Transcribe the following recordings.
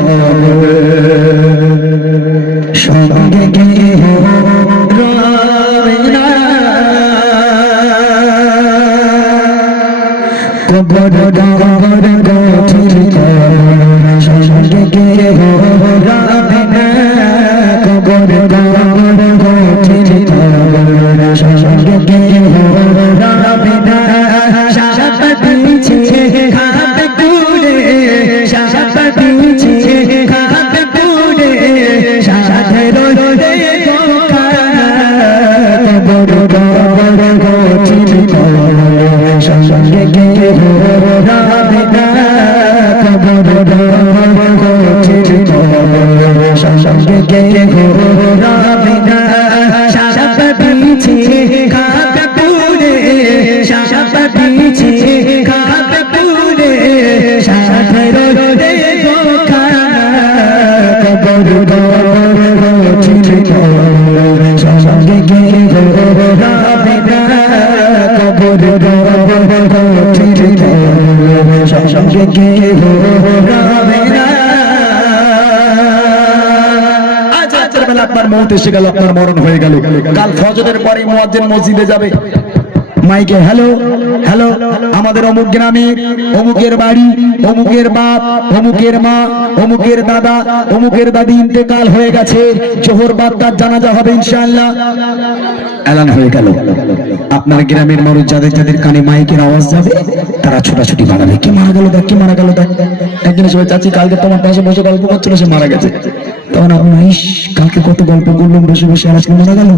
কবর সঙ্গে গেহ রবে না কবর কবর গঠিল কবর সঙ্গে গেহ রবে না কবর কবর গঠিল কবর সঙ্গে গেহ রবে না সাপ দিছে খাবে পুরে সাপ দিছে খাবে পুরে সাথে রোদে গোখানা কবর কবর গঠিল কবর সঙ্গে গেহ রবে না কবর কবর গঠিল কবর সঙ্গে গেহ রবে না সাপ দিছে খাবে পুরে সাপ দিছে খাবে পুরে সাথে রোদে গোখানা কবর কবর গঠিল কবর সঙ্গে গেহ রবে না কবর কবর গঠিল কবর সঙ্গে গেহ রবে না আপনার মৌত এসে গেল, আপনার মরণ হয়ে গেল। কাল ফজরের পরে মুয়াজ্জিন মসজিদে যাবে, মাইকে হ্যালো হ্যালো, আমাদের অমুক গ্রামে অমুকের বাড়ি, অমুকের বাপ, অমুকের মা, অমুকের দাদা, অমুকের দাদি ইন্তেকাল হয়ে গেছে, জোহর বাদ তার জানাজা হবে ইনশাআল্লাহ। এলান হয়ে গেল। আপনার গ্রামের মানুষ যাদের যাদের কানে মাইকের আওয়াজ যাবে তারা ছোটাছুটি বানাবে, কি মারা গেল দেখ, কি মারা গেল দেখ। একদিন সবাই চাচি কালকে তোমার পাশে বসে গল্প করছিল, সে মারা গেছে। তখন আপনার ইস কালকে কত গল্প করলাম বসে বসে, আর আজকে মারা গেল।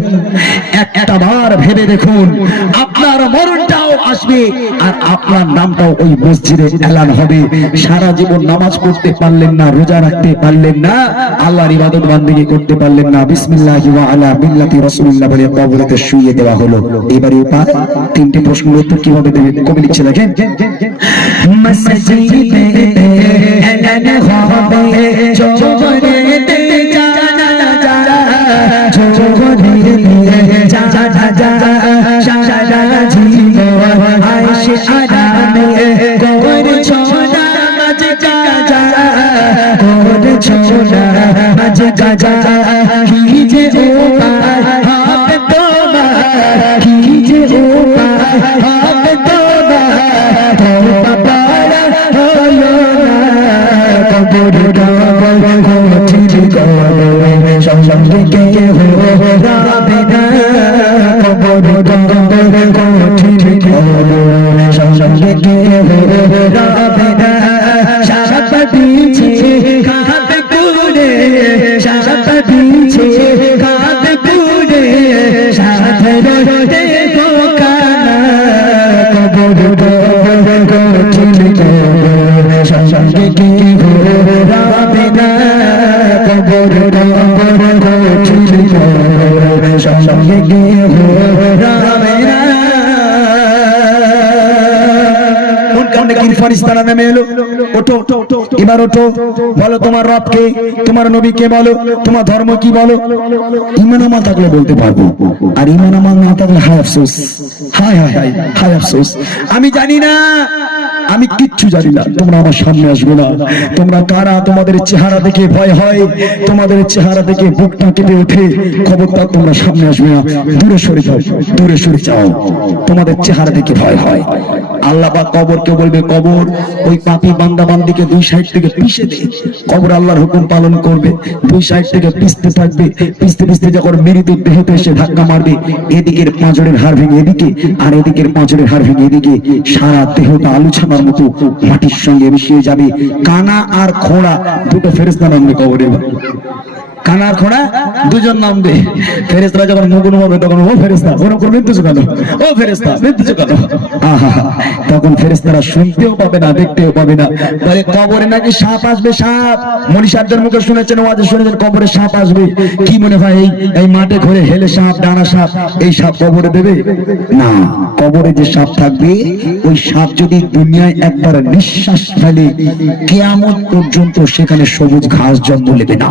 একটা বার ভেবে দেখুন, আপনার মরণটাও আসবে আর আপনার নামটাও ওই মসজিদে এলান হবে। সারা জীবন নামাজ পড়তে পারলেন না, রোজা রাখতে পারলেন না, আল্লাহর ইবাদত বান্দেগি করতে পারলেন না, বিসমিল্লাহি ওয়া আলা মিল্লাতি রাসূলিল্লাহ বলে কবরেতে শুইয়ে দেওয়া হলো। এবারে উপায়, তিনটে প্রশ্নের উত্তর কিভাবে দেবেন কবি লিখছে দেখেন। মসজিদে এলান হবে জোহরেতে জানাজা, জোহরে জানাজা সারা জীবন আয়েশে আরামে করছো নামাজ কাজা, করছো নামাজ কাজা। কি যে উপায় হবে তোমার, কি যে উপায় হবে তোমার, তওবা পারা হলো না কবর কবর গঠিল কবর সঙ্গে গেহ রবে না কবর কবর গঠিল কবর সঙ্গে গেহ রবে না সাপ দিছে খাবে পুরে সাপ দিছে খাবে পুরে সাথে রোদে গোখানা কবর কবর গঠিল কবর সঙ্গে গেহ রবে না কবর কবর গঠিল কবর সঙ্গে গেহ রবে না। ফেরেশতারা নেমে এলো, ওঠো এবার ওঠো, বলো তোমার রবকে, তোমার নবীকে বলো, তোমার ধর্ম কি বলো। ঈমান আমল থাকলে বলতে পারবো, আর ঈমান আমল না থাকলে হায় আফসোস, হায় হায় হায় হায় আফসোস। আমি জানি না, আমি কিচ্ছু জানি না, তোমরা আমার সামনে আসবে না। তোমরা কারা? তোমাদের চেহারা দেখে ভয় হয়, তোমাদের চেহারা দেখে বুকটা কেঁপে ওঠে। খবরদার তোমরা সামনে আসবে না, দূরে সরে যাও, দূরে সরে যাও, তোমাদের চেহারা দেখে ভয় হয়। আল্লাহ পাক কবরকে বলবে, কবর ওই পাপী বান্দা বান্দিকে দুই সাইড থেকে পিষে দে। কবর আল্লাহর হুকুম পালন করবে, দুই সাইড থেকে পিষতে থাকবে, পিষতে পিষতে যখন মৃত দেহতে এসে ধাক্কা মারবে, এদিকের পাঁজরের হাড় ভেঙে এদিকে, আর এদিকের পাঁজরের হাড় ভেঙে এদিকে, সারা দেহটা আলুছানার মতো মাটির সঙ্গে মিশিয়ে যাবে। কানা আর খোঁড়া দুটো ফেরেশতা নামবে কবরে। কানা আর খোঁড়া দুজন নামবে। ফেরেশতারা যখন মুগুন হবে তখন ও ফেরেশতা, ওর উপর মৃত্যু কেন, ও ফেরেশতা মৃত্যু কেন। তখন ফেরেশতারা শুনতেও পাবে না, দেখতেও পাবে না। বলে কবরে নাকি সাপ আসবে, সাপ। মনীষাদের মুখে শুনেছেন, ওয়াজে শুনেছেন কবরে সাপ আসবে। কি মনে হয় এই মাঠে ঘুরে হেলে সাপ, ডানা সাপ, এই সাপ কবরে দেবে না। কবরে যে সাপ থাকবে, ওই সাপ যদি দুনিয়ায় একবার নিঃশ্বাস ফেলে, কিয়ামত পর্যন্ত সেখানে সবুজ ঘাস জন্ম নেবে না।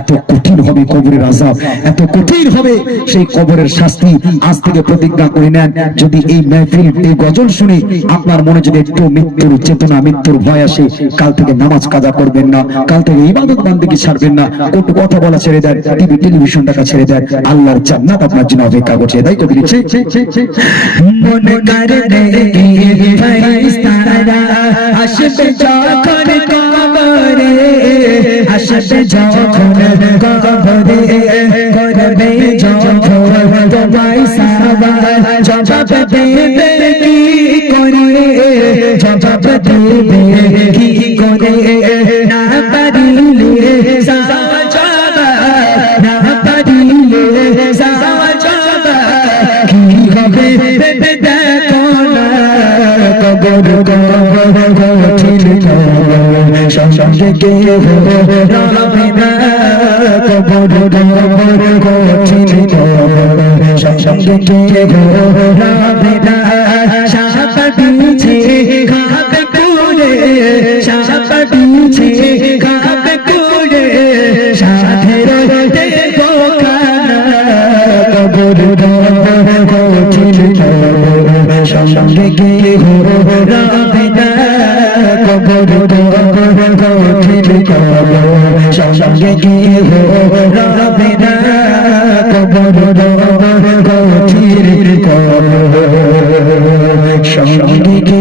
এত কঠিন হবে কবরের আযাব, এত কঠিন হবে সেই কবরের শাস্তি। আজ থেকে প্রতিজ্ঞা করে নেন, যদি এই মাহফিল, এই গজল শুনে আপনার মনে যদি একটু মৃত্যুর চেতনা, মৃত্যুর ভয় আসে, কাল থেকে নামাজ কাজা করবেন না, কাল থেকে ইবাদত বান্দেগি ছাড়বেন না, কটু কথা বলা ছেড়ে দেন, টিভি টেলিভিশন দেখা ছেড়ে দেন। আল্লাহর জান্নাত আপনার জন্য অপেক্ষা করছে। তাই কবি লিখছে, মনে করে ফেরেশতারা আসবে যখন কবরে, আসবে যখন কবরে, করবে যখন তোমায় সওয়াল, জবাব দেবে কি করে, জবাব দেবে কি করে, না পারিলে সাজব, না পারিলে সাজব, কি হবে দেখো না, কবর কঠিন সঙ্গে কে রবে না, কবর কঠিন সঙ্গে কে রবে না, সাপ দিছে খাবে কুড়ে, সাপ দিছে খাবে কুড়ে, সাথে দেবো খানা, কবর কঠিন সঙ্গে কে রবে না, কবর কঠিন সঙ্গে কে রবে না, কবর কঠিন সঙ্গে কে